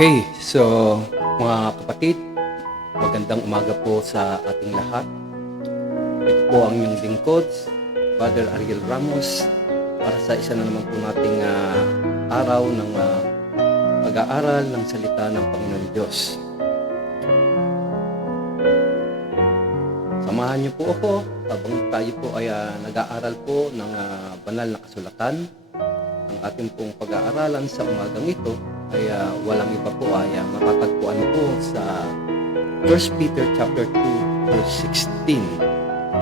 Okay, so mga kapatid, magandang umaga po sa ating lahat. Ito po ang inyong lingkod, Father Ariel Ramos, para sa isa na naman po nating araw ng pag-aaral ng salita ng Panginoon Diyos. Samahan niyo po ako habang tayo po ay nag-aaral po ng banal na kasulatan. Ang ating pong pag-aaralan sa umagang ito ay walang iba po ay matatagpuan po sa 1 Peter chapter 2 verse 16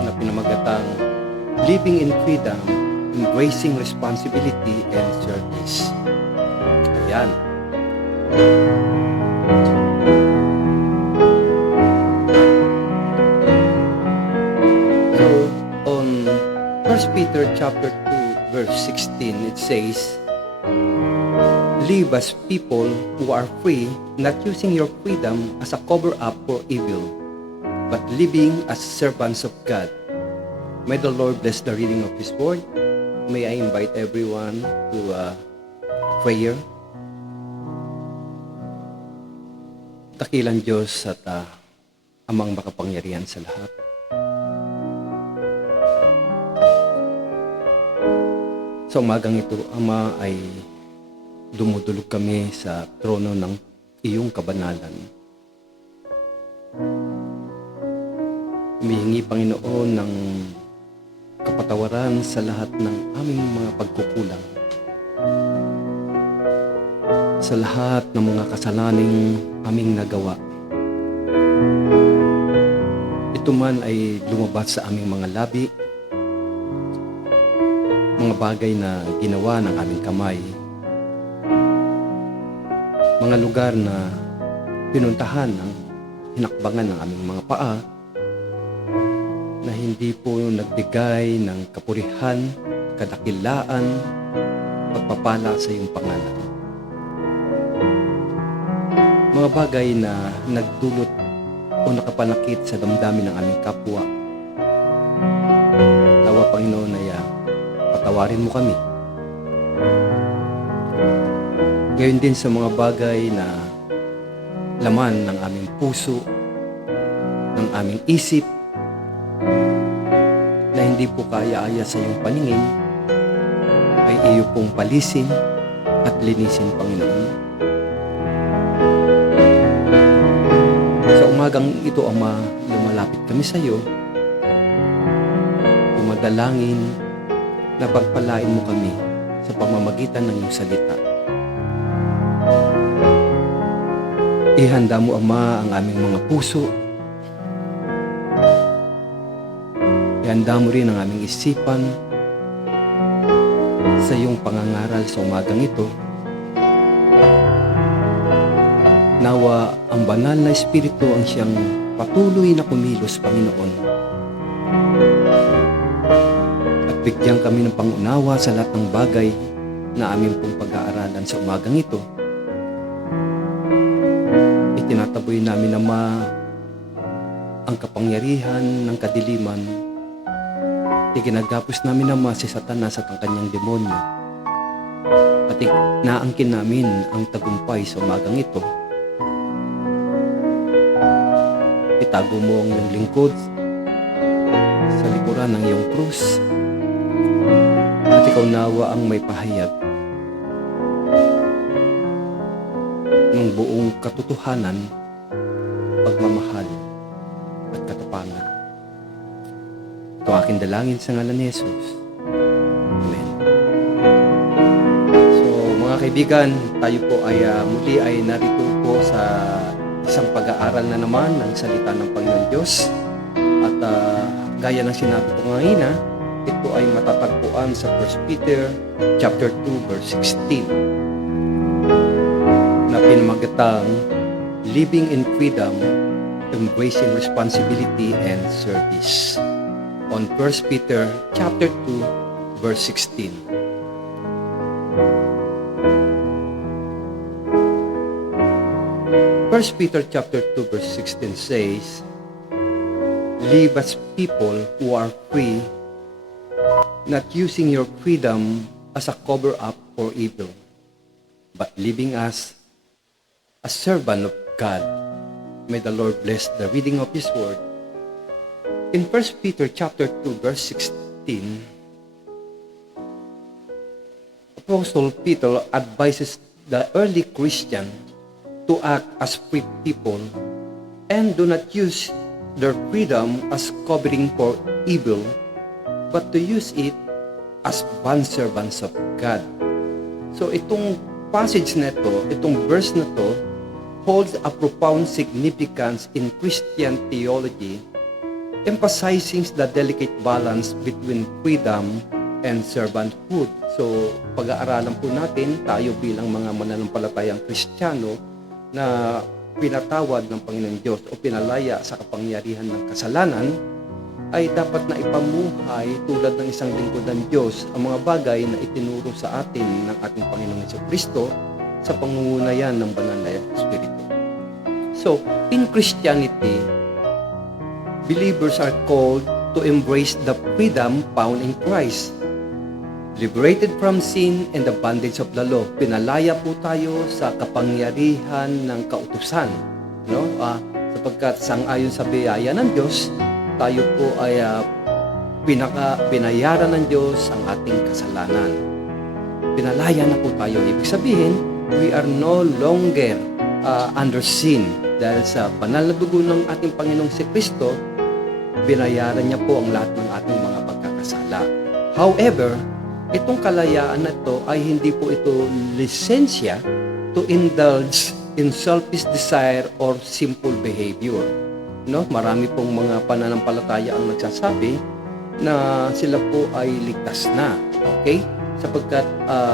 na pinamagatang Living in Freedom, Embracing Responsibility and Service. Ayan. So, on 1 Peter chapter 2 verse 16, it says, live as people who are free, not using your freedom as a cover-up for evil, but living as servants of God. May the Lord bless the reading of His Word. May I invite everyone to prayer. Dakilang Diyos at Amang makapangyarihan sa lahat. Sa umagang ito, Ama, ay dumudulog kami sa trono ng iyong kabanalan. Humihingi, Panginoon, ng kapatawaran sa lahat ng aming mga pagkukulang. Sa lahat ng mga kasalaning aming nagawa. Ito man ay lumabas sa aming mga labi, mga bagay na ginawa ng aming kamay, mga lugar na pinuntahan ng hinakbangan ng aming mga paa na hindi po nagbigay ng kapurihan, kadakilaan, pagpapala sa iyong pangalan. Mga bagay na nagdulot o nakapanakit sa damdamin ng aming kapwa. Tawa, Panginoon, ay patawarin mo kami. Gayon din sa mga bagay na laman ng aming puso, ng aming isip, na hindi po kaaya-aya sa iyong paningin, ay iyo pong palisin at linisin, Panginoon. Sa umagang ito, Ama, lumalapit kami sa iyo, dumadalangin na pagpalain mo kami sa pamamagitan ng iyong salita. Ihanda mo, Ama, ang aming mga puso. Ihanda mo rin ang aming isipan sa iyong pangangaral sa umagang ito. Nawa ang banal na Espiritu ang siyang patuloy na kumilos, Panginoon. At bigyan kami ng pangunawa sa lahat ng bagay na aming pong pag-aaralan sa umagang ito. Itinataboy namin, Ama, ang kapangyarihan ng kadiliman. Iginagapos namin, Ama, si Satanas at ang kanyang demonyo. At naangkin namin ang tagumpay sa umagang ito. Itago mo ang iyong lingkod sa likuran ng iyong krus. At ikaw nawa ang may pahayag ng buong katotohanan, pagmamahal at katapangan. Ito aking dalangin sa ngalan ni Jesus. Amen. So mga kaibigan, tayo po ay muli ay narito po sa isang pag-aaral na naman ng salita ng Panginoon Diyos. At gaya ng sinabi ko ngayon, ito ay matatagpuan sa 1 Peter chapter 2 verse 16 na pinamagatang Living in Freedom, Embracing Responsibility and Service. On 1 Peter chapter 2 verse 16. First Peter chapter 2 verse 16 says, live as people who are free, not using your freedom as a cover-up for evil, but living as a servant of God. May the Lord bless the reading of His Word. In 1 Peter chapter 2, verse 16, Apostle Peter advises the early Christian to act as free people and do not use their freedom as covering for evil, but to use it as bondservants of God. So itong passage na ito, itong verse na to, holds a profound significance in Christian theology, emphasizing the delicate balance between freedom and servanthood. So, pag-aaralan po natin, tayo bilang mga mananampalatayang Kristiyano na pinatawad ng Panginoon Diyos o pinalaya sa kapangyarihan ng kasalanan, ay dapat na ipamuhay tulad ng isang lingkod ng Diyos ang mga bagay na itinuro sa atin ng ating Panginoong Jesucristo sa pangungulayan ng banal na Espiritu. So, in Christianity, believers are called to embrace the freedom found in Christ. Liberated from sin and the bondage of the law. Pinalaya po tayo sa kapangyarihan ng kautusan. No? Sapagkat sang-ayon sa biyaya ng Diyos, tayo po ay binayaran ng Diyos ang ating kasalanan. Pinalaya na po tayo. Ibig sabihin, we are no longer under sin. Dahil sa banal na dugo ng ating Panginoong si Kristo, binayaran niya po ang lahat ng ating mga pagkakasala. However, itong kalayaan na ito ay hindi po ito lisensya to indulge in selfish desire or simple behavior. No, marami pong mga pananampalataya ang nagsasabi na sila po ay ligtas na. Okay? Sapagkat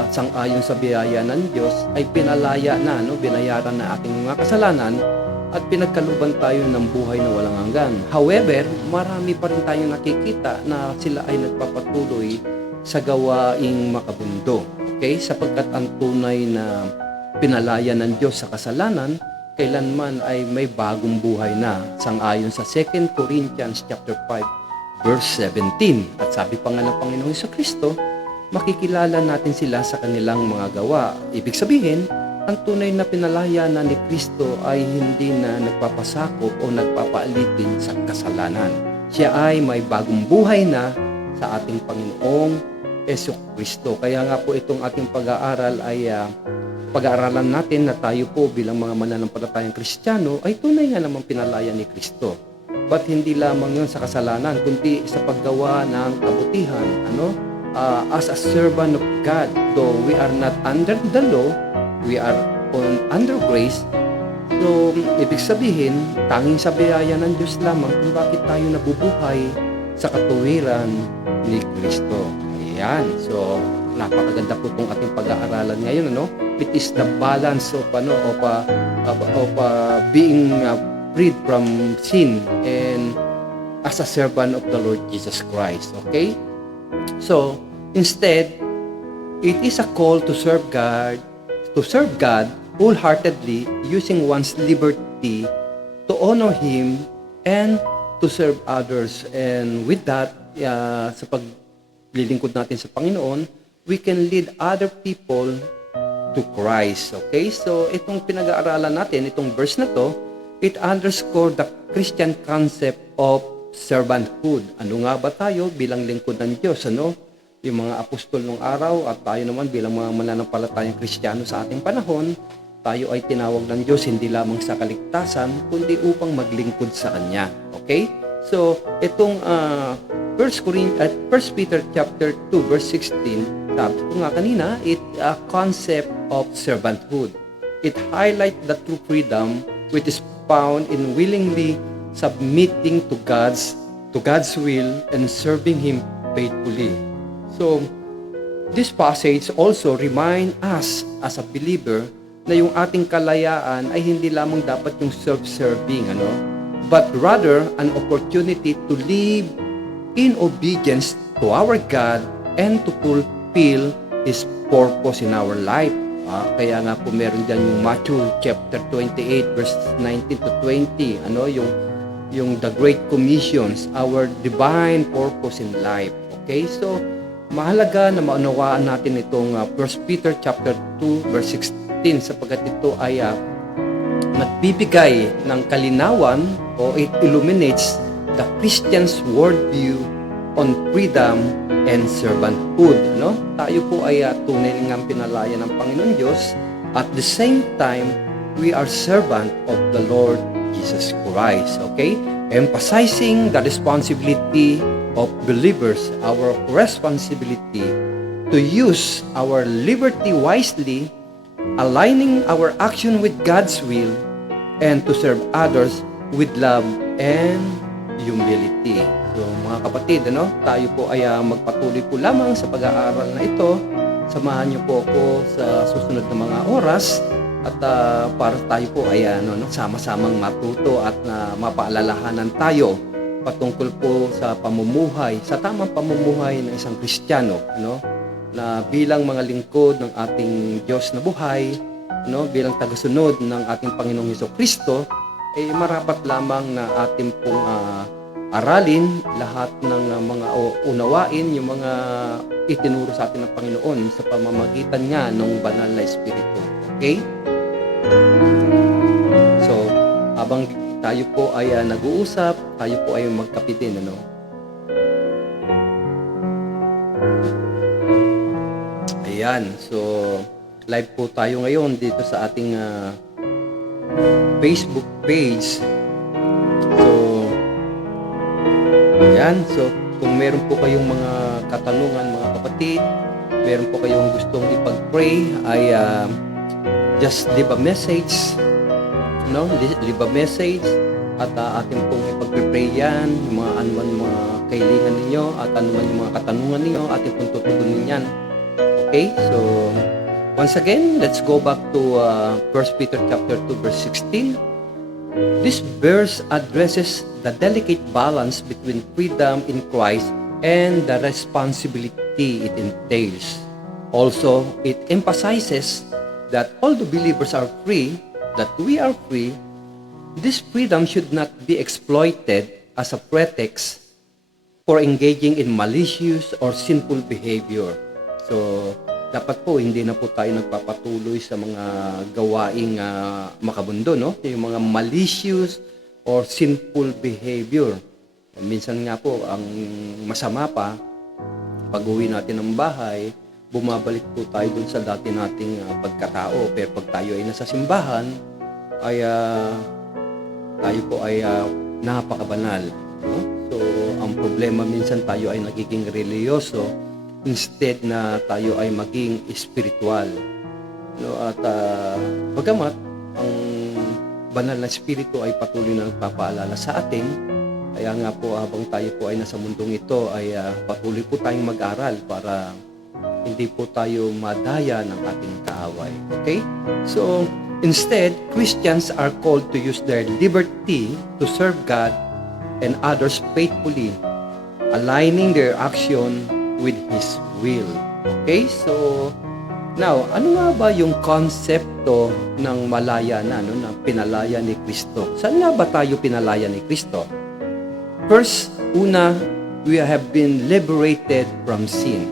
sang-ayon sa biyaya ng Diyos ay pinalaya na, no, binayaran na ating mga kasalanan at pinagkaluban tayo ng buhay na walang hanggan. However, marami pa rin tayong nakikita na sila ay nagpapatuloy sa gawaing makabundo. Okay? Sapagkat ang tunay na pinalaya ng Diyos sa kasalanan kailanman ay may bagong buhay na, sang-ayon sa 2 Corinthians chapter 5 verse 17. At sabi pa nga ng Panginoong Jesucristo, makikilala natin sila sa kanilang mga gawa. Ibig sabihin, ang tunay na pinalaya na ni Kristo ay hindi na nagpapasakop o nagpapaalitin sa kasalanan. Siya ay may bagong buhay na sa ating Panginoong Jesucristo. Kaya nga po itong ating pag-aaral ay pag-aaralan natin na tayo po bilang mga mananampalatayang Kristiyano ay tunay nga namang pinalaya ni Kristo. But hindi lamang yun sa kasalanan, kundi sa paggawa ng kabutihan. As a servant of God, though we are not under the law, we are under grace. So, ibig sabihin, tanging sa biyaya ng Diyos lamang kung bakit tayo nabubuhay sa katuwiran ni Kristo. Ayan. So, napakaganda po itong ating pag-aaralan ngayon, It is the balance of being freed from sin and as a servant of the Lord Jesus Christ. Okay? So, instead, it is a call to serve God wholeheartedly, using one's liberty to honor Him and to serve others. And with that, sa paglilingkod natin sa Panginoon, we can lead other people to Christ. Okay? So, itong pinag-aaralan natin, itong verse na to, it underscores the Christian concept of servanthood. Ano nga ba tayo bilang lingkod ng Diyos? Yung mga apostol ng araw at tayo naman bilang mga mananampalatayang Kristiyano sa ating panahon, tayo ay tinawag ng Diyos hindi lamang sa kaligtasan, kundi upang maglingkod sa Kanya. Okay? So, itong 1 Peter chapter 2 verse 16, sabi ko nga kanina, it a concept of servanthood. It highlights the true freedom which is found in willingly submitting to God's will and serving Him faithfully. So, this passage also remind us as a believer na yung ating kalayaan ay hindi lamang dapat yung self-serving, but rather an opportunity to live in obedience to our God and to fulfill His purpose in our life. Kaya nga po meron dyan yung Matthew chapter 28 verse 19 to 20, yung the Great Commissions, our divine purpose in life. Okay, so mahalaga na maunawaan natin itong 1 Peter chapter 2 verse 16 sapagkat ito ay nagbibigay ng kalinawan o it illuminates the Christian's worldview on freedom and servanthood. No? Tayo po ay tunay ngang pinalaya ng Panginoon Diyos. At the same time, we are servant of the Lord Jesus Christ. Okay? Emphasizing the responsibility of believers, our responsibility to use our liberty wisely, aligning our action with God's will, and to serve others with love and humility. So mga kapatid, tayo po ay magpatuloy po lamang sa pag-aaral na ito. Samahan niyo po ako sa susunod na mga oras at para tayo po ay sama-samang matuto at mapaalalahanan tayo patungkol po sa pamumuhay, sa tamang pamumuhay ng isang Kristiyano, na bilang mga lingkod ng ating Diyos na buhay, bilang tagasunod ng ating Panginoong Hesukristo, marapat lamang na ating pong aralin lahat ng mga unawain, yung mga itinuro sa atin ng Panginoon sa pamamagitan nga ng banal na Espiritu. Okay? So, habang tayo po ay nag-uusap, tayo po ay magkape din, Ayan, so live po tayo ngayon dito sa ating Facebook page. So, ayan, so kung meron po kayong mga katanungan mga kapatid, meron po kayong gustong ipag-pray, ay just leave a message, leave a message at atin pong ipag-pray yan, yung mga anuman mga kailangan ninyo at anuman yung mga katanungan ninyo, atin pong tutugunin yan. Okay, so once again, let's go back to 1 Peter chapter 2 verse 16. This verse addresses the delicate balance between freedom in Christ and the responsibility it entails. Also, it emphasizes that although believers are free, that we are free, this freedom should not be exploited as a pretext for engaging in malicious or sinful behavior. So, dapat po hindi na po tayo nagpapatuloy sa mga gawaing makabundo, yung mga malicious or sinful behavior. Minsan nga po, ang masama pa, pag-uwi natin ng bahay, bumabalik po tayo dun sa dati nating pagkatao. Pero pag tayo ay nasa simbahan, ay tayo po ay napakabanal. So, ang problema minsan tayo ay nagiging reliyoso instead na tayo ay maging spiritual. At bagamat ang banal na espiritu ay patuloy na nagpapaalala sa atin, kaya nga po habang tayo po ay nasa mundong ito ay patuloy po tayong mag-aral para hindi po tayo madaya ng ating kaaway. Okay? So, instead, Christians are called to use their liberty to serve God and others faithfully, aligning their action with His will. Okay? So, now, ano nga ba yung konsepto ng malaya na, ng pinalaya ni Kristo? Saan nga ba tayo pinalaya ni Kristo? First, una, we have been liberated from sin.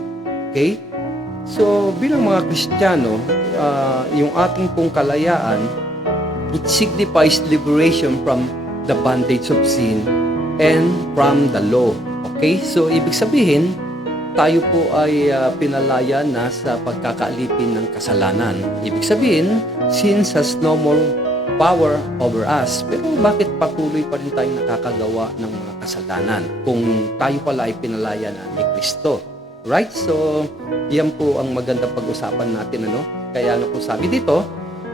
Okay? So, bilang mga Kristiyano, yung ating pong kalayaan, it signifies liberation from the bondage of sin and from the law. Okay? So, ibig sabihin, tayo po ay pinalaya na sa pagkakaalipin ng kasalanan. Ibig sabihin, sin has no more power over us. Pero bakit patuloy pa rin tayong nakakagawa ng mga kasalanan kung tayo pala ay pinalaya na ni Kristo? Right? So, yan po ang magandang pag-usapan natin, Kaya nga po sabi dito,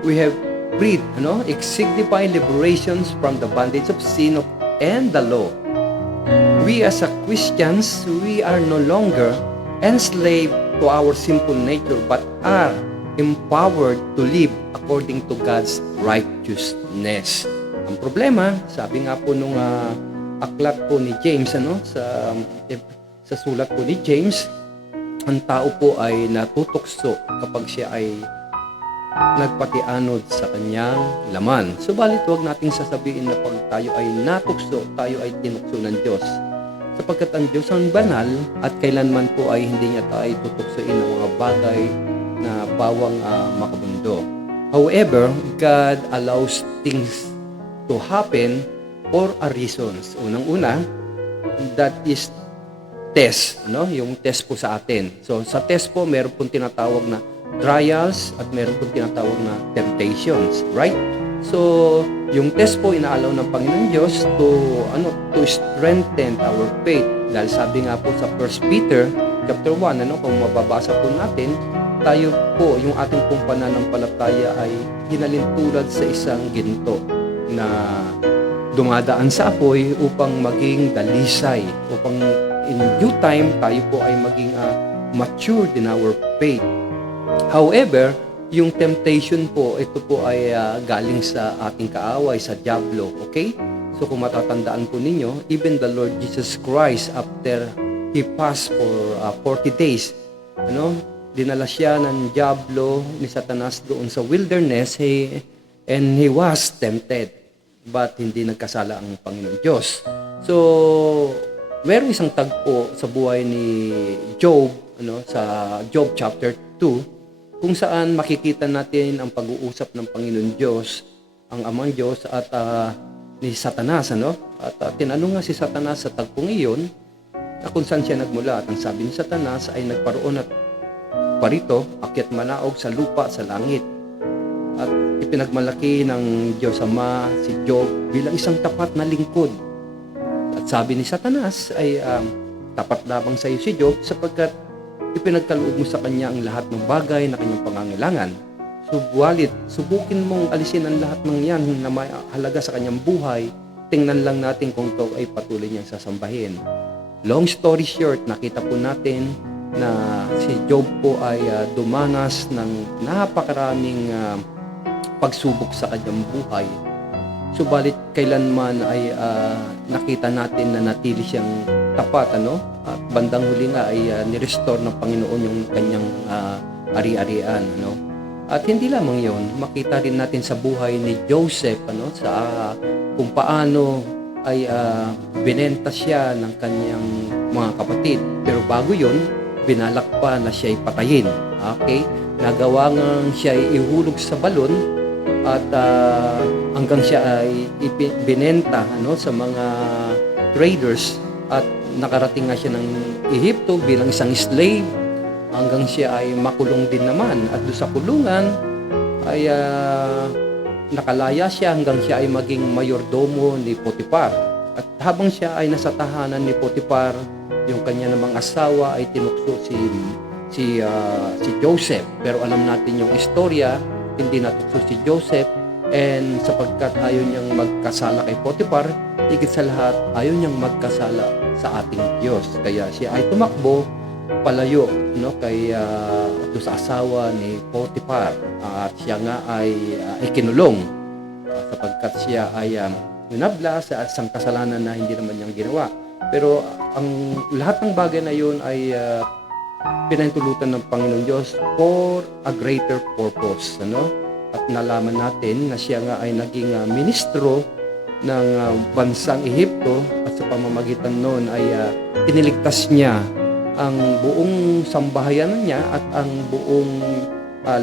we have freed, it signifies liberations from the bondage of sin and the law. We as a Christians, we are no longer enslaved to our sinful nature but are empowered to live according to God's righteousness. Ang problema, sabi nga po nung aklat po ni James, sa sulat po ni James, ang tao po ay natutokso kapag siya ay nagpatianod sa kanyang laman. Subalit huwag nating sasabihin na pag tayo ay natukso, tayo ay tinukso ng Diyos. Sapagkat ang Diyos ang banal at kailanman po ay hindi niya tayo tutuksoin ng mga bagay na bawang makabundo. However, God allows things to happen for a reasons. Unang-una, that is test, yung test po sa atin. So, sa test po, meron pong tinatawag na trials at meron pong tinatawag na temptations, right? So, yung test po inaalaw ng Panginoon Diyos to strengthen our faith. Dahil sabi nga po sa 1 Peter chapter 1, kung mababasa po natin, tayo po, yung ating pong pananampalataya ay hinalintulad sa isang ginto na dumadaan sa apoy upang maging dalisay, upang in due time tayo po ay maging matured in our faith. However, yung temptation po, ito po ay galing sa ating kaaway, sa dyablo, okay? So kung matatandaan po ninyo, even the Lord Jesus Christ, after He passed for 40 days, dinala siya ng dyablo ni Satanas doon sa wilderness, and he was tempted, but hindi nagkasala ang Panginoon Diyos. So, merong isang tagpo sa buhay ni Job, sa Job chapter 2, kung saan makikita natin ang pag-uusap ng Panginoon Diyos, ang Amang Diyos at ni Satanas, At tinanong nga si Satanas sa tagpong iyon na kung saan siya nagmula. At ang sabi ni Satanas ay nagparoon at parito, akyat manaog sa lupa, sa langit. At ipinagmalaki ng Diyos Ama si Job bilang isang tapat na lingkod. At sabi ni Satanas ay tapat lamang sa iyo si Job sapagkat ipinagkaloob mo sa kanya ang lahat ng bagay na kanyang pangangailangan. Subalit, subukin mong alisin ang lahat ng yan na may halaga sa kanyang buhay. Tingnan lang natin kung ito ay patuloy niyang sasambahin. Long story short, nakita po natin na si Job po ay dumanas ng napakaraming pagsubok sa kanyang buhay. Subalit kailanman ay nakita natin na natili siyang tapat, At bandang huli nga ay ni-restore ng Panginoon yung kanyang ari-arian, At hindi lamang yon, makita rin natin sa buhay ni Joseph, sa kung paano ay binenta siya ng kanyang mga kapatid. Pero bago yon, binalak pa na siya ay patayin. Okay? Nagawa nga siya ay ihulog sa balon at hanggang siya ay binenta sa mga traders at nakarating nga siya ng Ehipto bilang isang slave hanggang siya ay makulong din naman. At doon sa kulungan ay nakalaya siya hanggang siya ay maging mayordomo ni Potiphar. At habang siya ay nasa tahanan ni Potiphar, yung kanya namang asawa ay tinukso si Joseph. Pero alam natin yung istorya, hindi natukso si Joseph, and sapagkat ayaw niyang magkasala kay Potiphar, higit sa lahat, ayaw niyang magkasala sa ating Diyos. Kaya siya ay tumakbo palayo kay doon sa asawa ni Potiphar, at siya nga ay kinulong sapagkat siya ay ninabla sa isang kasalanan na hindi naman niyang ginawa. Pero ang lahat ng bagay na yun ay pinahintulutan ng Panginoon Diyos for a greater purpose, At nalaman natin na siya nga ay naging ministro ng bansang Ehipto, at sa pamamagitan noon ay iniligtas niya ang buong sambahayan niya at ang buong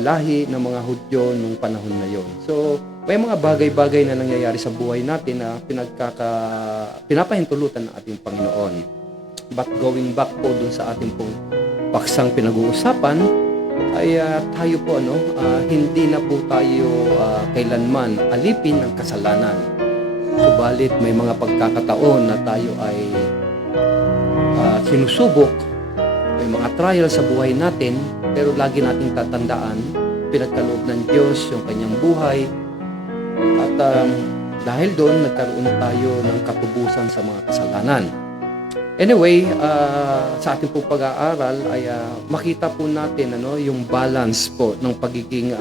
lahi ng mga Hudyo nung panahon na yon. So, may mga bagay-bagay na nangyayari sa buhay natin na pinapahintulutan ng ating Panginoon. But going back po dun sa ating pong paksang pinag-uusapan, ay tayo po hindi na po tayo kailanman alipin ng kasalanan. Subalit may mga pagkakataon na tayo ay sinusubok, may mga trial sa buhay natin, pero lagi nating tatandaan, pinagkaloob ng Diyos yung kanyang buhay, at dahil doon nagkaroon tayo ng katubusan sa mga kasalanan. Anyway, sa ating pong pag-aaral ay makita po natin yung balance po ng pagiging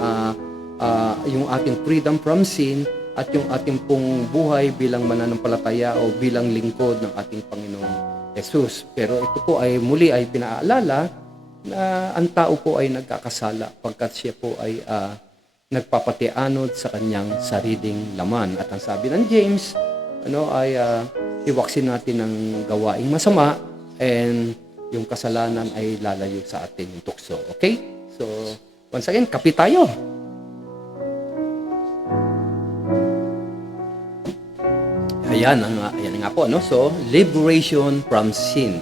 yung ating freedom from sin at yung ating pong buhay bilang mananampalataya o bilang lingkod ng ating Panginoong Jesus. Pero ito po ay muli ay pinaalala na ang tao po ay nagkakasala pagkat siya po ay nagpapatianod sa kanyang sariling laman. At ang sabi ng James, ay iwaksin natin ang gawaing masama, and yung kasalanan ay lalayo sa ating tukso. Okay? So, once again, kape tayo. Ayan nga po, no? So, liberation from sin.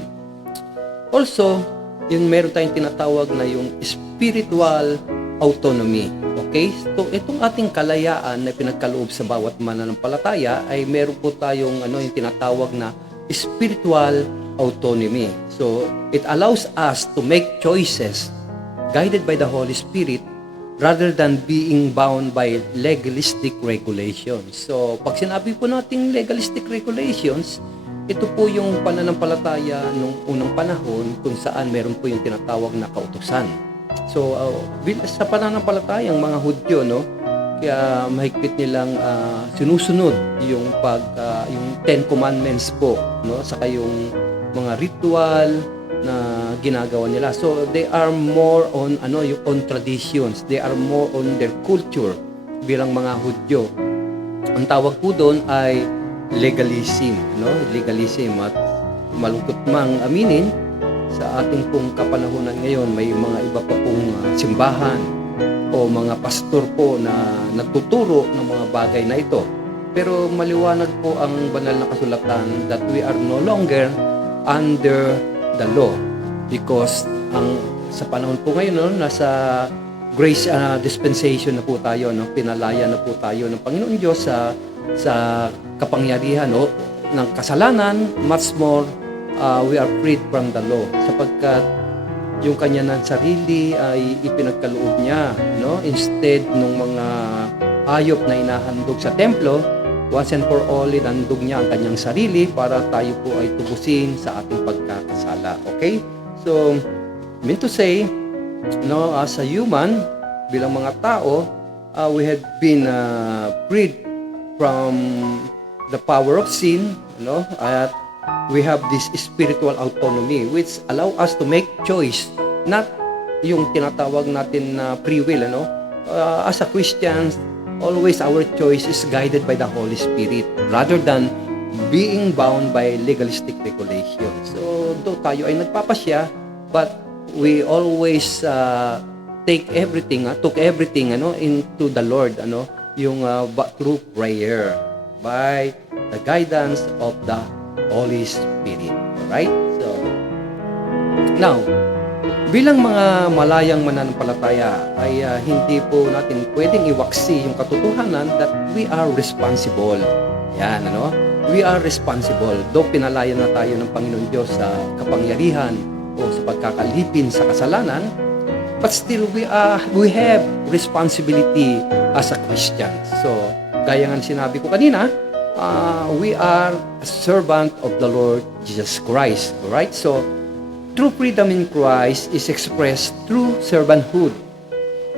Also, yung meron tayong tinatawag na yung spiritual autonomy. Okay? So, itong ating kalayaan na pinagkaloob sa bawat mananampalataya ay meron po tayong yung tinatawag na spiritual autonomy. So, it allows us to make choices guided by the Holy Spirit rather than being bound by legalistic regulations. So, pag sinabi po nating legalistic regulations, ito po yung pananampalataya nung unang panahon kung saan meron po yung tinatawag na kautusan. So, sa pananampalatayang mga Hudyo, no, kaya mahigpit nilang sinusunod yung yung Ten Commandments po, no, saka yung mga ritual na ginagawa nila. So they are more on on traditions. They are more on their culture bilang mga Hudyo. Ang tawag po doon ay legalism, no? Legalism. At malungkot mang aminin, sa ating pong kapanahunan ngayon may mga iba pa pong simbahan o mga pastor po na nagtuturo ng mga bagay na ito. Pero maliwanag po ang banal na kasulatan that we are no longer under the law, because sa panahon po ngayon, no, nasa grace dispensation na po tayo, no, pinalaya na po tayo ng Panginoon Diyos sa kapangyarihan, no, ng kasalanan. Much more we are freed from the law, sapagkat yung kanya ng sarili ay ipinagkaloob niya, no, instead ng mga hayop na inahandog sa templo. Once and for all, inandog niya ang kanyang sarili para tayo po ay tubusin sa ating pagkakasala. Okay? So, mean to say, no, as a human, bilang mga tao, we have been freed from the power of sin, no? At we have this spiritual autonomy which allow us to make choice, not yung tinatawag natin na free will, ano? As a Christians, always our choice is guided by the Holy Spirit rather than being bound by legalistic regulations. So, though tayo ay nagpapasya, but we always took everything into the Lord, yung through prayer by the guidance of the Holy Spirit. Alright? So, now, bilang mga malayang mananampalataya ay hindi po natin pwedeng iwaksi yung katotohanan that we are responsible. Yan, We are responsible. Though pinalaya na tayo ng Panginoon Diyos sa kapangyarihan o sa pagkakalipin sa kasalanan, but still we have responsibility as a Christian. So, gaya nga sinabi ko kanina, we are a servant of the Lord Jesus Christ. Alright? So, true freedom in Christ is expressed through servanthood.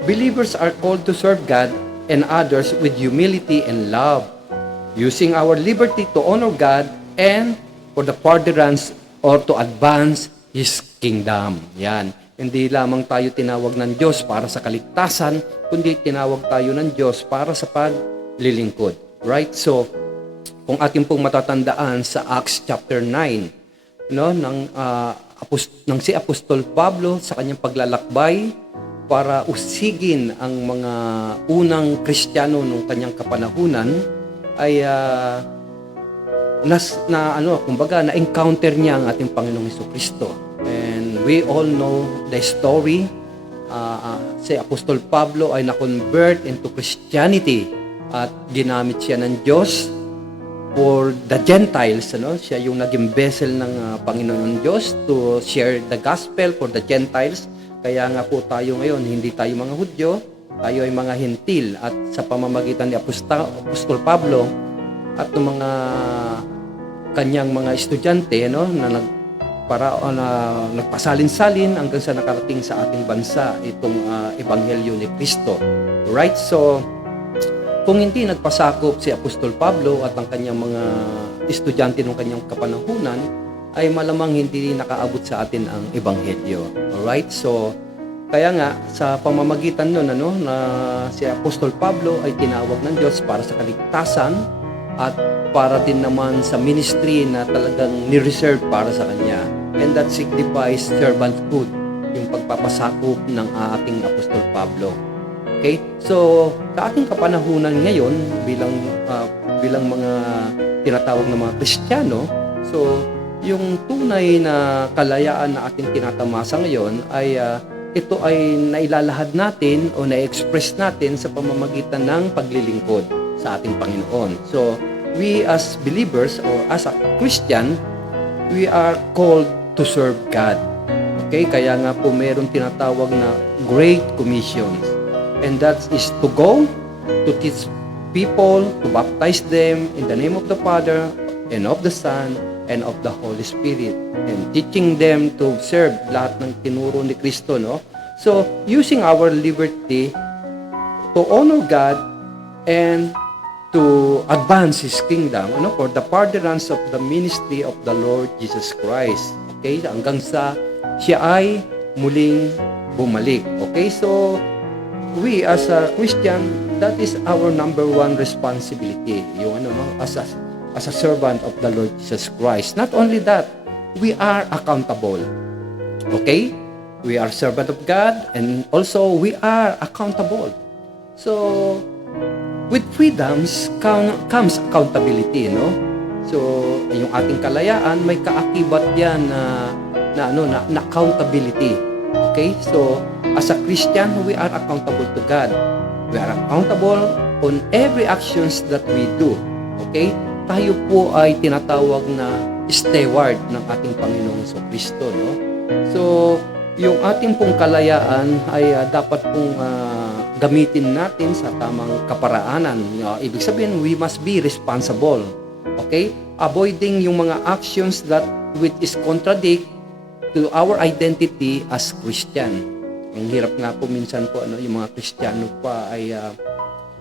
Believers are called to serve God and others with humility and love, using our liberty to honor God and for the furtherance or to advance His kingdom. Yan. Hindi lamang tayo tinawag ng Diyos para sa kaligtasan, kundi tinawag tayo ng Diyos para sa paglilingkod. Right? So, kung ating pong matatandaan sa Acts chapter 9, ng si Apostol Pablo sa kanyang paglalakbay para usigin ang mga unang Kristiyano nung kanyang kapanahunan, ay na-encounter niya ang ating Panginoong Jesucristo. And we all know the story. Si Apostol Pablo ay na-convert into Christianity at ginamit siya ng Diyos for the Gentiles, Siya yung naging vessel ng Panginoon Diyos to share the gospel for the Gentiles. Kaya nga po tayo ngayon, hindi tayo mga Hudyo, tayo ay mga Hentil. At sa pamamagitan ni Apostol Pablo at ng mga kanyang mga estudyante, na nagpasalin-salin hanggang sa nakarating sa ating bansa itong Ebanghelyo ni Kristo. Right? So, kung hindi nagpasakop si Apostol Pablo at ang kanyang mga estudyante ng kanyang kapanahunan, ay malamang hindi nakaabot sa atin ang Ebanghelyo. Alright? So, kaya nga, sa pamamagitan nun, na si Apostol Pablo ay tinawag ng Diyos para sa kaligtasan at para din naman sa ministry na talagang ni-reserve para sa Kanya. And that signifies servanthood, yung pagpapasakop ng ating Apostol Pablo. Okay? So, sa ating kapanahunan ngayon bilang mga tinatawag ng mga Kristiyano. So, yung tunay na kalayaan na ating tinatamasa ngayon ay ito ay nailalahad natin o na-express natin sa pamamagitan ng paglilingkod sa ating Panginoon. So, we as believers or as a Christian, we are called to serve God. Okay? Kaya nga po mayroong tinatawag na Great Commissions. And that is to go, to teach people, to baptize them in the name of the Father, and of the Son, and of the Holy Spirit. And teaching them to serve lahat ng tinuro ni Kristo, no? So, using our liberty to honor God and to advance His kingdom, for the furtherance of the ministry of the Lord Jesus Christ. Okay? Hanggang sa siya ay muling bumalik. Okay? So, we as a Christian, that is our number one responsibility. Yung as a servant of the Lord Jesus Christ. Not only that, we are accountable. Okay? We are servant of God and also we are accountable. So, with freedoms comes accountability, no? So, yung ating kalayaan may kaakibat yan na accountability. Okay? So, as a Christian, we are accountable to God. We are accountable on every actions that we do. Okay? Tayo po ay tinatawag na steward ng ating Panginoong Kristo, no? So, yung ating pong kalayaan ay dapat pong gamitin natin sa tamang kaparaanan. Ibig sabihin, we must be responsible. Okay? Avoiding yung mga actions that which is contradict to our identity as Christian. Ang hirap nga po minsan po, yung mga Kristiyano pa ay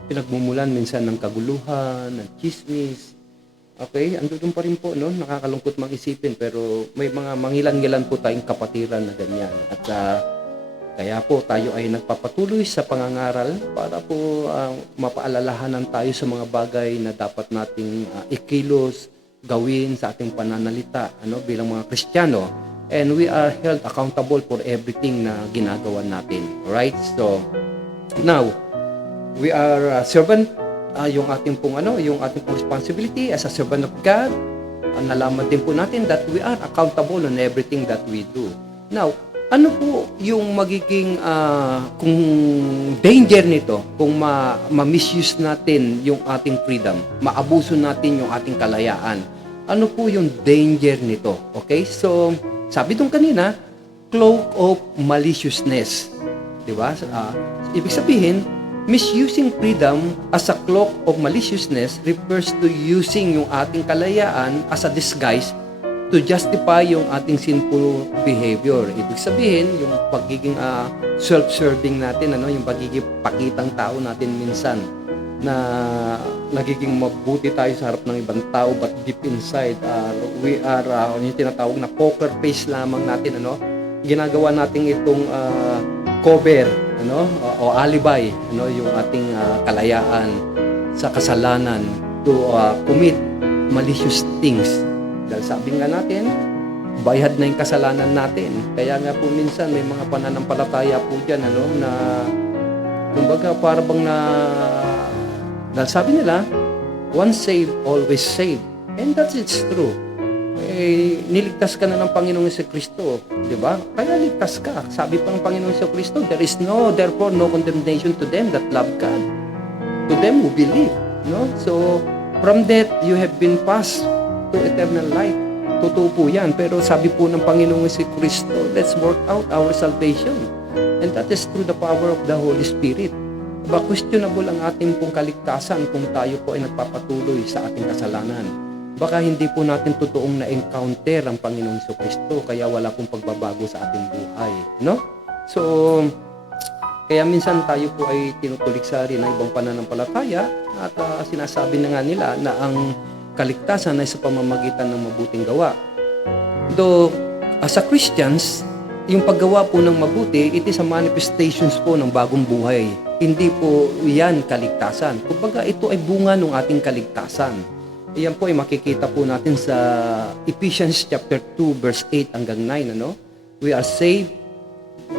pinagmumulan minsan ng kaguluhan, ng chismis. Okay? Andun pa rin po, no? Nakakalungkot mang isipin, pero may mga mangilan-ngilan po tayong kapatiran na ganyan. At kaya po tayo ay nagpapatuloy sa pangangaral para po mapaalalahanan tayo sa mga bagay na dapat nating ikilos, gawin sa ating pananalita bilang mga Kristiyano. And we are held accountable for everything na ginagawa natin. Right? So, now, we are servant, yung ating pong responsibility as a servant of God. Nalaman din po natin that we are accountable on everything that we do. Now, ano po yung magiging kung danger nito, kung ma-misuse natin yung ating freedom, maabuso natin yung ating kalayaan? Ano po yung danger nito? Okay? So, sabi dun kanina, cloak of maliciousness. Diba? Ibig sabihin, misusing freedom as a cloak of maliciousness refers to using yung ating kalayaan as a disguise to justify yung ating sinful behavior. Ibig sabihin, yung pagiging self-serving natin, yung pagiging pakitang tao natin minsan, na nagiging mabuti tayo sa harap ng ibang tao, but deep inside, we are, yung tinatawag na poker face lamang natin, ginagawa natin itong cover, o alibay, yung ating kalayaan sa kasalanan to commit malicious things. Dahil sabi nga natin, bayad na yung kasalanan natin. Kaya nga po minsan may mga pananampalataya po dyan, na kumbaga para bang dahil sabi nila, once saved, always saved. And that is true. Niligtas ka na ng Panginoong Kristo, di ba? Kaya ligtas ka. Sabi pa ng Panginoong Kristo, therefore no condemnation to them that love God, to them who believe. So, from death, you have been passed to eternal life. Totoo po yan. Pero sabi po ng Panginoong Kristo, let's work out our salvation. And that is through the power of the Holy Spirit. Questionable ang ating pong kaligtasan kung tayo po ay nagpapatuloy sa ating kasalanan. Baka hindi po natin totoong na-encounter ang Panginoong Kristo, kaya wala pong pagbabago sa ating buhay. So, kaya minsan tayo po ay tinutuliksa rin ng ibang pananampalataya at sinasabi na nga nila na ang kaligtasan ay sa pamamagitan ng mabuting gawa. Though, as a Christians, yung paggawa po ng mabuti, it is a manifestations po ng bagong buhay. Hindi po yan kaligtasan. Kumbaga, ito ay bunga ng ating kaligtasan. Iyan po ay makikita po natin sa Ephesians chapter 2, verse 8 hanggang 9. We are saved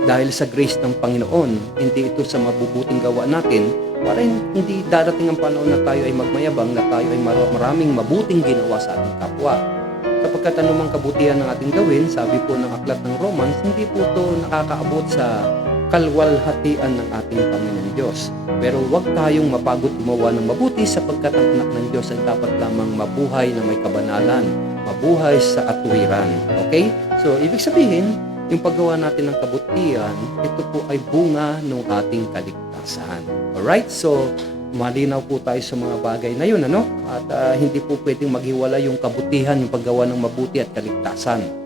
dahil sa grace ng Panginoon. Hindi ito sa mabubuting gawa natin Para hindi darating ang panahon na tayo ay magmayabang, na tayo ay maraming mabuting ginawa sa ating kapwa. Sapagkat anumang kabutihan ng ating gawin, sabi po ng aklat ng Romans, hindi po ito nakakaabot sa kalwalhatian ng ating Panginoon Diyos. Pero huwag tayong mapagod gumawa ng mabuti sapagkat ang anak ng Diyos ay dapat lamang mabuhay na may kabanalan, mabuhay sa atuwiran. Okay? So, ibig sabihin, yung paggawa natin ng kabutihan, ito po ay bunga ng ating kaligtasan. Alright? So, malinaw po tayo sa mga bagay na yun, ano? At hindi po pwedeng maghiwala yung kabutihan, yung paggawa ng mabuti at kaligtasan.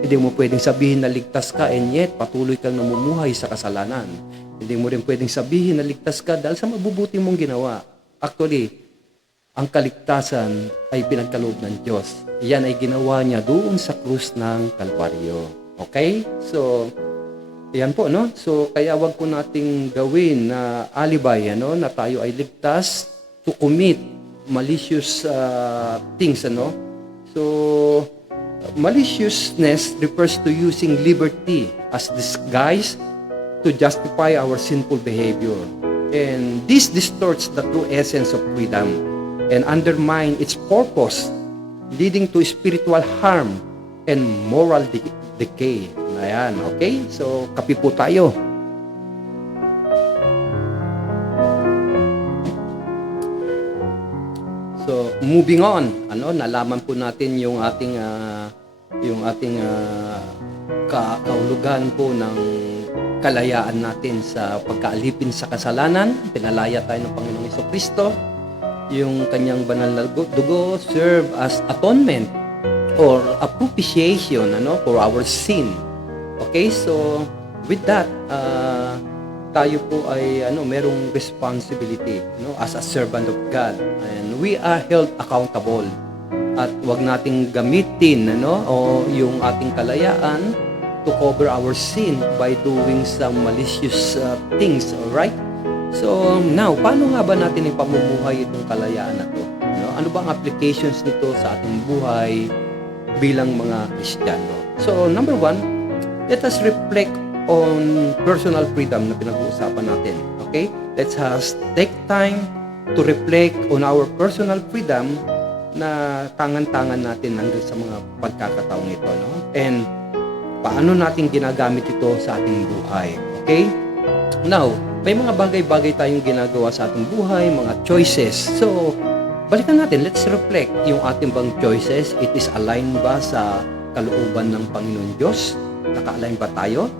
Hindi mo pwedeng sabihin na ligtas ka and yet patuloy kang namumuhay sa kasalanan. Hindi mo rin pwedeng sabihin na ligtas ka dahil sa mabubuti mong ginawa. Actually, ang kaligtasan ay pinagkaloob ng Diyos. Yan ay ginawa niya doon sa krus ng Kalbaryo. Okay? So, yan po, no? So, kaya wag po nating gawin na alibay, ano, na tayo ay ligtas to commit malicious things, ano? So, maliciousness refers to using liberty as disguise to justify our sinful behavior. And this distorts the true essence of freedom and undermine its purpose, leading to spiritual harm and moral decay. Ayan, okay? So, kape po tayo. So, moving on, nalaman po natin yung ating kahulugan po ng kalayaan natin sa pagkaalipin sa kasalanan. Pinalaya tayo ng Panginoong Jesucristo. Yung kanyang banal na dugo serve as atonement or a propitiation, for our sin. Okay, so with that, tayo po ay merong responsibility, as a servant of God, and we are held accountable. At wag nating gamitin o yung ating kalayaan to cover our sin by doing some malicious things, all right? So now, paano nga ba natin ipamumuhay itong kalayaan na to? Ano ba ang applications nito sa ating buhay bilang mga Kristiyano? So number one, let us reflect on personal freedom na pinag-uusapan natin. Okay? Let's take time to reflect on our personal freedom na tangan-tangan natin hanggang sa mga pagkakataong ito. And paano natin ginagamit ito sa ating buhay. Okay? Now, may mga bagay-bagay tayong ginagawa sa ating buhay, mga choices. So, balikan natin. Let's reflect yung ating bang choices. It is aligned ba sa kalooban ng Panginoon Diyos? Naka-align ba tayo?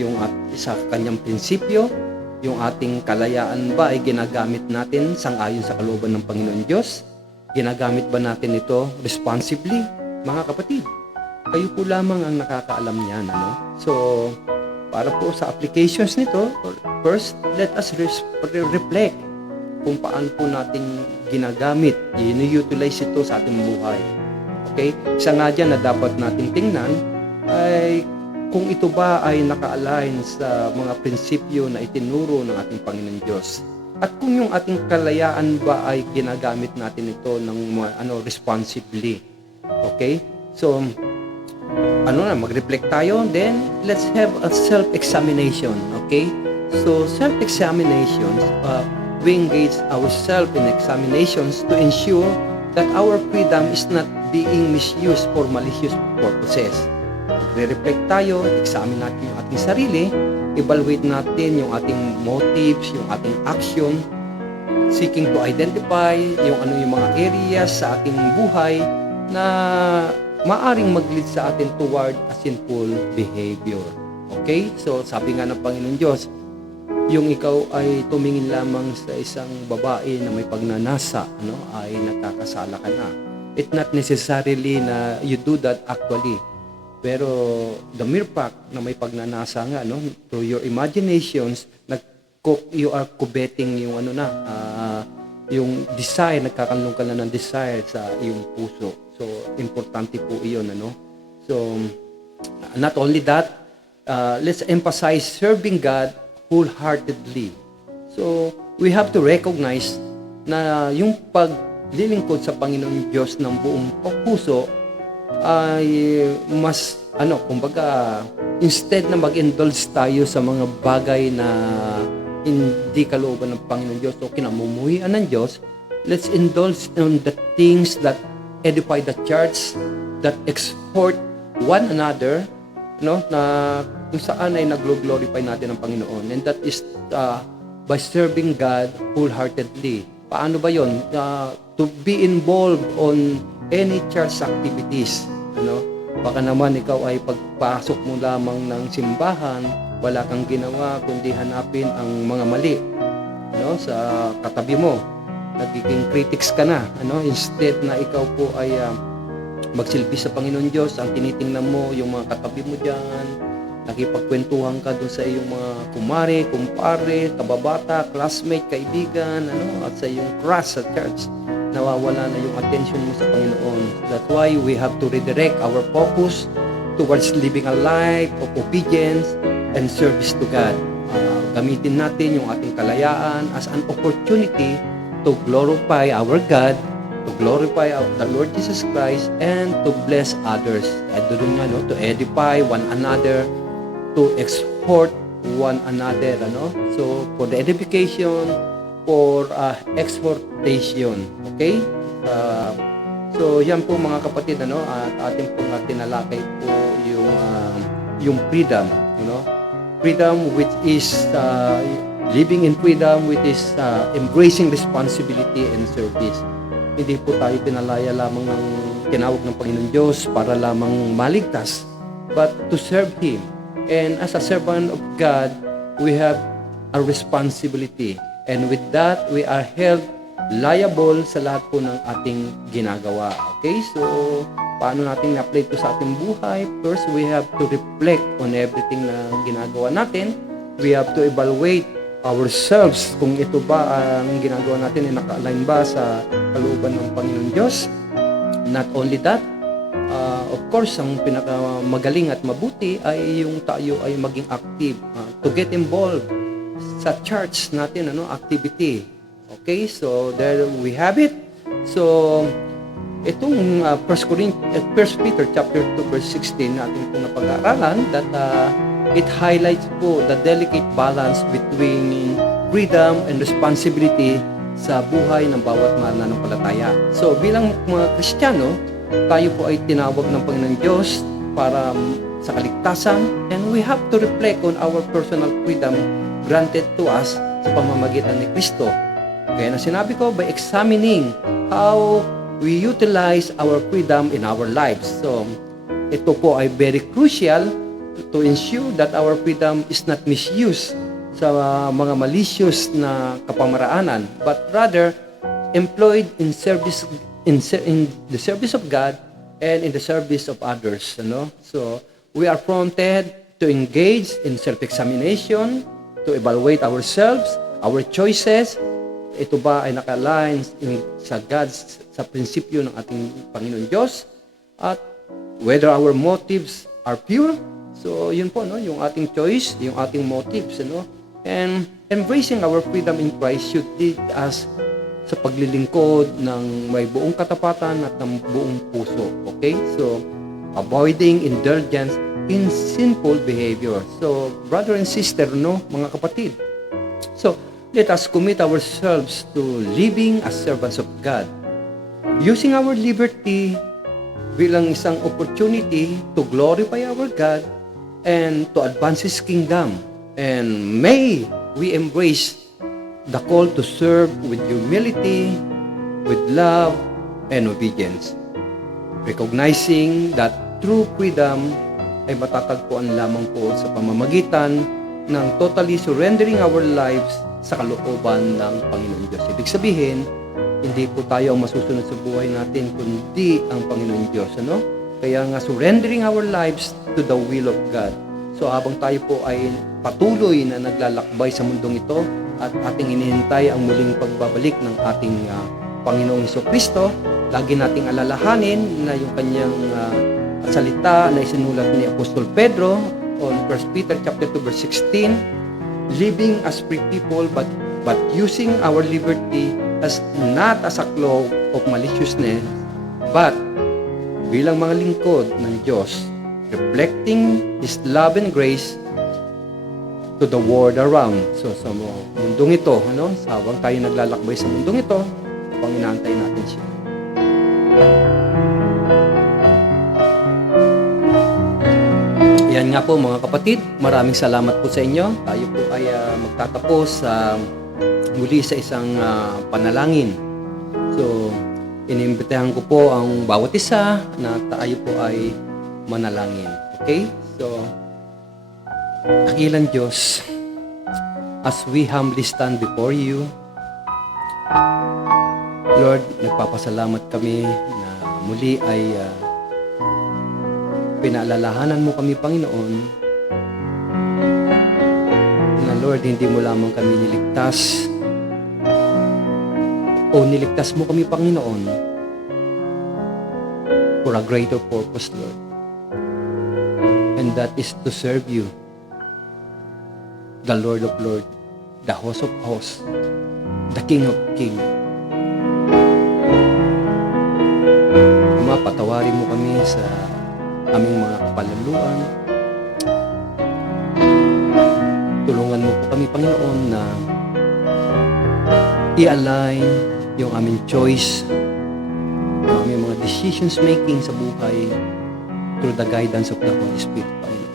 Yung sa kanyang prinsipyo? Yung ating kalayaan ba ay ginagamit natin sang-ayon sa kalooban ng Panginoon Diyos? Ginagamit ba natin ito responsibly? Mga kapatid, kayo po lamang ang nakakaalam niyan. So, para po sa applications nito, first, let us reflect kung paano po natin ginagamit, i-utilize ito sa ating buhay. Okay? Isa nga dyan na dapat natin tingnan ay kung ito ba ay naka-align sa mga prinsipyo na itinuro ng ating Panginoon Diyos. At kung yung ating kalayaan ba ay ginagamit natin ito ng responsibly. Okay? So, mag-reflect tayo, then let's have a self-examination. Okay? So, self-examinations, we engage ourselves in examinations to ensure that our freedom is not being misused for malicious purposes. Re-reflect tayo, examine natin yung ating sarili, evaluate natin yung ating motives, yung ating action, seeking to identify yung mga areas sa ating buhay na maaring mag-lead sa atin toward a sinful behavior. Okay? So, sabi nga ng Panginoon Diyos, yung ikaw ay tumingin lamang sa isang babae na may pagnanasa, ay nakakasala ka na. It's not necessarily na you do that actually. Pero the mere fact na may pagnanasa nga, through your imaginations, you are coveting yung yung desire, nagkakanlong ka na ng desire sa iyong puso. So, importante po iyon, So, not only that, let's emphasize serving God wholeheartedly. So, we have to recognize na yung paglilingkod sa Panginoong Diyos ng buong puso ay mas, kumbaga, instead na mag-indulge tayo sa mga bagay na hindi kalooban ng Panginoon Diyos o kinamumuhian ng Diyos, let's indulge in the things that edify the church, that export one another, no, na kung saan ay naglo-glorify natin ang Panginoon. And that is by serving God wholeheartedly. Paano ba yon? To be involved on any church activities. Ano? Baka naman ikaw ay pagpasok mo lamang ng simbahan, wala kang ginawa kundi hanapin ang mga mali, no, sa katabi mo. Nagiging critics ka na, ano, instead na ikaw po ay magsilbi sa Panginoon Diyos, ang tinitingnan mo yung mga katabi mo diyan, nakipagkwentuhan ka doon sa iyong mga kumare, kumpare, kababata, classmate, kaibigan, ano, at sa iyong crush sa church. Nawawala na yung attention mo sa Panginoon. That's why we have to redirect our focus towards living a life of obedience and service to God. Gamitin natin yung ating kalayaan as an opportunity to glorify our God, to glorify the Lord Jesus Christ, and to bless others. To edify one another, to export one another. So, for the edification, for exhortation. Okay? So, yan po mga kapatid, at ating pong tinalakay po yung freedom, freedom which is living in freedom, which is embracing responsibility and service. Hindi po tayo pinalaya lamang ng tinawag ng Panginoon Diyos para lamang maligtas, but to serve Him. And as a servant of God, we have a responsibility. And with that, we are held liable sa lahat po ng ating ginagawa. Okay? So, paano natin i-apply ito sa ating buhay? First, we have to reflect on everything na ginagawa natin. We have to evaluate ourselves kung ito ba ang ginagawa natin ay naka-align ba sa kalooban ng Panginoon Diyos. Not only that, of course, ang pinakamagaling at mabuti ay yung tayo ay maging active, to get involved sa church natin, activity. Okay, so there we have it. So itong 1 Peter chapter 2 verse 16 natin pong napag-aaralan, that it highlights po the delicate balance between freedom and responsibility sa buhay ng bawat mananampalataya. So bilang mga Kristiyano, tayo po ay tinawag ng Panginoon Diyos para sa kaligtasan, and we have to reflect on our personal freedom granted to us sa pamamagitan ni Kristo. Kaya na sinabi ko, by examining how we utilize our freedom in our lives. So ito po ay very crucial to ensure that our freedom is not misused sa mga malicious na kapamaraanan, but rather employed in service in the service of God and in the service of others. So we are prompted to engage in self-examination, to evaluate ourselves, our choices. Ito ba ay naka-align sa prinsipyo ng ating Panginoon Diyos, at whether our motives are pure. So, yun po, yung ating choice, yung ating motives, and embracing our freedom in Christ should lead us sa paglilingkod ng may buong katapatan at ng buong puso. Okay? So, avoiding indulgence in sinful behavior. So, brother and sister, mga kapatid. So, let us commit ourselves to living as servants of God, using our liberty bilang isang opportunity to glorify our God and to advance His kingdom. And may we embrace the call to serve with humility, with love, and obedience, recognizing that true freedom ay matatagpuan lamang po sa pamamagitan ng totally surrendering our lives sa kalooban ng Panginoon Diyos. Ibig sabihin, hindi po tayo ang masusunod sa buhay natin, kundi ang Panginoon Diyos. Kaya nga, surrendering our lives to the will of God. So, habang tayo po ay patuloy na naglalakbay sa mundong ito at ating inihintay ang muling pagbabalik ng ating Panginoong Jesucristo, lagi nating alalahanin na yung kanyang salita na isinulat ni Apostol Pedro on 1 Peter chapter 2 verse 16, living as free people but using our liberty as not as a cloak of maliciousness, but bilang mga lingkod ng Diyos, reflecting His love and grace to to the world around. So sa mundong ito, habang tayo naglalakbay sa mundong ito, habang inaantay natin siya. Yan nga po mga kapatid, maraming salamat po sa inyo. Tayo po ay magtatapos muli sa isang panalangin. So, inimbitahan ko po ang bawat isa na tayo po ay manalangin. Okay? So, dakilang Diyos, as we humbly stand before you, Lord, nagpapasalamat kami na muli ay pinaalalahanan mo kami, Panginoon, na Lord, hindi mo lamang kami niligtas o niligtas mo kami, Panginoon, for a greater purpose, Lord. And that is to serve you, the Lord of Lords, the Host of Hosts, the King of Kings. Ama, patawarin mo kami sa aming mga kapalaluan. Tulungan mo po kami, Panginoon, na i-align yung aming choice, yung aming mga decisions making sa buhay through the guidance of the Holy Spirit, Panginoon.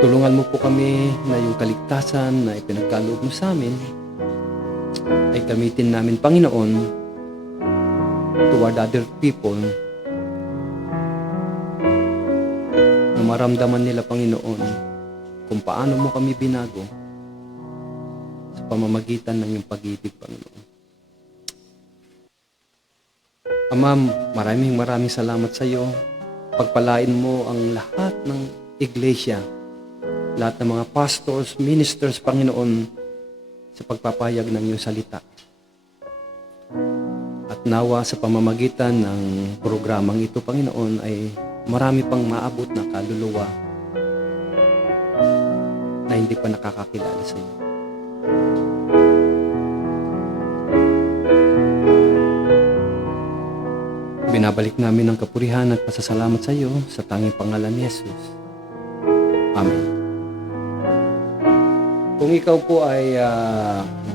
Tulungan mo po kami na yung kaligtasan na ipinagkaloob mo sa amin ay gamitin namin, Panginoon, toward other people na maramdaman nila, Panginoon, kung paano mo kami binago sa pamamagitan ng iyong pag-ibig, Panginoon. Ama, maraming salamat sa iyo. Pagpalain mo ang lahat ng iglesia, lahat ng mga pastors, ministers, Panginoon, sa pagpapahayag ng iyong salita. At nawa sa pamamagitan ng programang ito, Panginoon, ay marami pang maabot na kaluluwa na hindi pa nakakakilala sa iyo. Binabalik namin ang kapurihan at pasasalamat sa iyo sa tanging pangalan ni Jesus. Amen. Kung ikaw po ay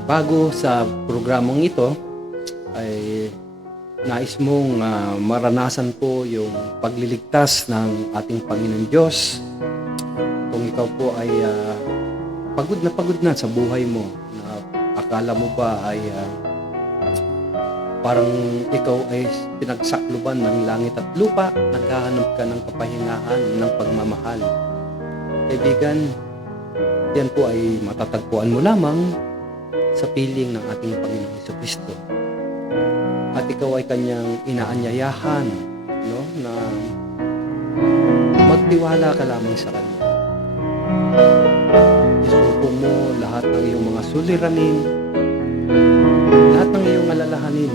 bago sa programang ito, ay nais mong maranasan po yung pagliligtas ng ating Panginoon Diyos. Kung ikaw po ay pagod na sa buhay mo, na akala mo ba ay parang ikaw ay pinagsakluban ng langit at lupa, naghahanap ka ng kapahingahan, ng pagmamahal. Kaibigan, yan po ay matatagpuan mo lamang sa piling ng ating Panginoon Jesucristo. At ikaw ay kanyang inaanyayahan, na magtiwala ka lamang sa kanya. Isuko mo lahat ng iyong mga suliranin, lahat ng iyong alalahanin,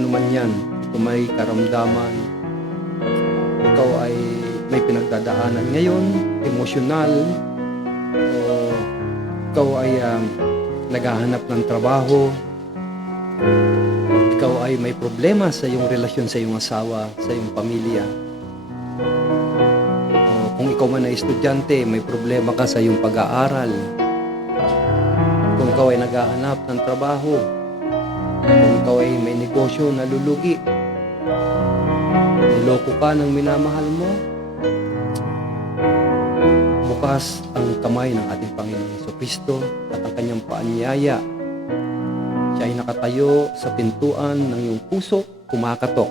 ano man yan, ito may karamdaman, ikaw ay may pinagdadaanan ngayon, emosyonal, o ikaw ay naghahanap ng trabaho, ikaw ay may problema sa iyong relasyon sa iyong asawa, sa iyong pamilya. O kung ikaw man ay estudyante, may problema ka sa iyong pag-aaral. Kung ikaw ay naghahanap ng trabaho, kung ikaw ay may negosyo na lulugi, niloko ka ng minamahal mo, bukas ang kamay ng ating Panginoon Jesucristo at ang kanyang paanyaya. Siya ay nakatayo sa pintuan ng iyong puso, kumakatok.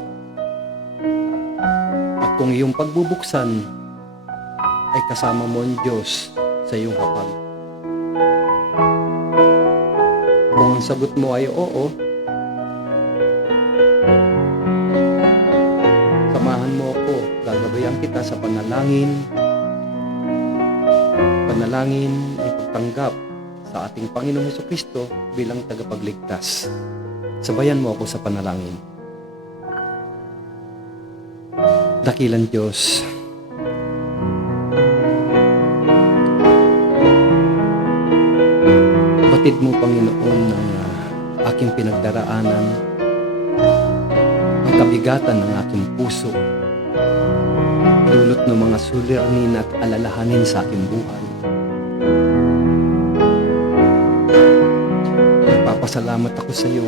At kung iyong pagbubuksan, ay kasama mo ang Diyos sa iyong hapag. Kung ang sagot mo ay oo, samahan mo ako, gagabayan kita sa panalangin ang pagtanggap sa ating Panginoong Jesucristo bilang tagapagligtas. Sabayan mo ako sa panalangin. Dakilang Diyos, batid mo, Panginoon, ng aking pinagdaraanan, ang kabigatan ng aking puso. dulot ng mga suliranin at alalahanin sa aking buhay. Nagpapasalamat ako sa iyo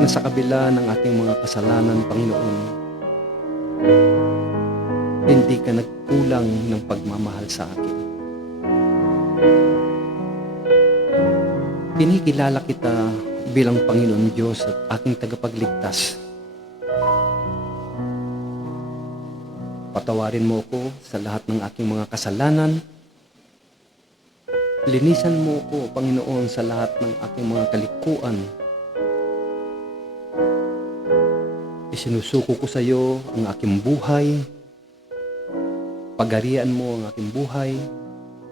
na sa kabila ng ating mga kasalanan, Panginoon, hindi ka nagkulang ng pagmamahal sa akin. Kinikilala kita bilang Panginoon Diyos at aking tagapagligtas. Patawarin mo ako sa lahat ng aking mga kasalanan. Linisan mo ako, Panginoon, sa lahat ng aking mga kalikuan. Isinusuko ko sa iyo ang aking buhay. Pagarian mo ang aking buhay.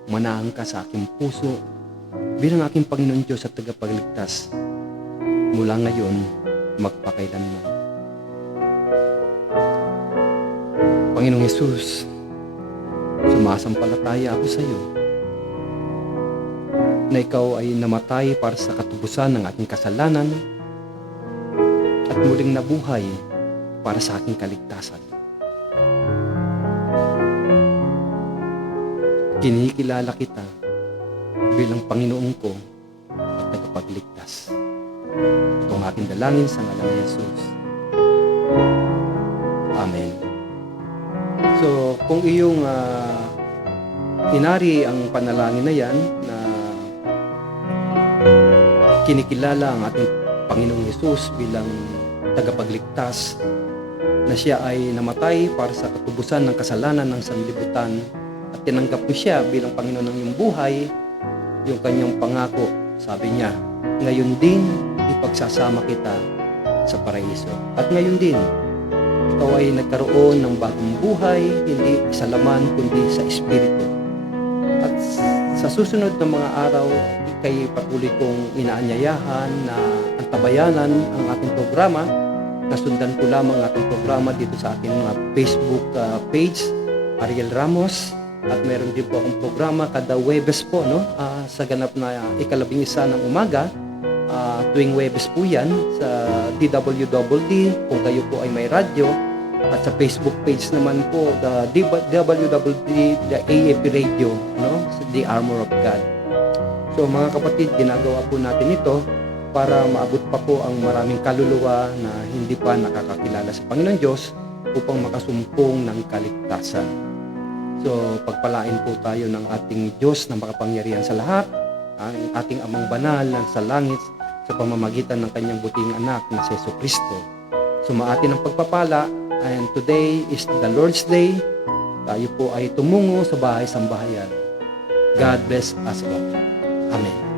Manahan ka sa aking puso bilang aking Panginoon Diyos at tagapagligtas mula ngayon magpakailanman. Panginoong Hesus, sumasampalataya ako sa iyo na ikaw ay namatay para sa katubusan ng aking kasalanan at muling nabuhay para sa aking kaligtasan. Kinikilala kita bilang Panginoon ko at tagapagligtas. Ito ang aking dalangin sa ngalan ni Jesus. Amen. So, kung iyong inari ang panalangin na yan, na kinikilala ang ating Panginoong Jesus bilang tagapagligtas, na siya ay namatay para sa katubusan ng kasalanan ng sanlibutan, at tinanggap mo siya bilang Panginoon ng iyong buhay, yung kanyang pangako, sabi niya, ngayon din ipagsasama kita sa paraiso. At ngayon din, ikaw ay nagkaroon ng bagong buhay, hindi sa laman kundi sa espiritu. At sa susunod na mga araw, ikay patuloy kong inaanyayahan na antabayanan ang ating programa. Nasundan ko lamang ang ating programa dito sa ating Facebook page, Ariel Ramos. At meron din po akong programa kada Huwebes po, no? Sa ganap na ika-11 ng umaga, tuwing Huwebes po yan sa DWDD kung kayo po ay may radyo, at sa Facebook page naman po the DWDD, the AAP Radio, no? The Armor of God. So mga kapatid, ginagawa po natin ito para maabot pa po ang maraming kaluluwa na hindi pa nakakakilala sa Panginoon Diyos upang makasumpong ng kaligtasan. So, pagpalain po tayo ng ating Diyos na makapangyarihan sa lahat, ang ating Amang Banal na sa langit sa pamamagitan ng kanyang buting anak na si Jesucristo. Sumaatin ang pagpapala, and today is the Lord's Day. Tayo po ay tumungo sa bahay-sambahayan. God bless us all. Amen.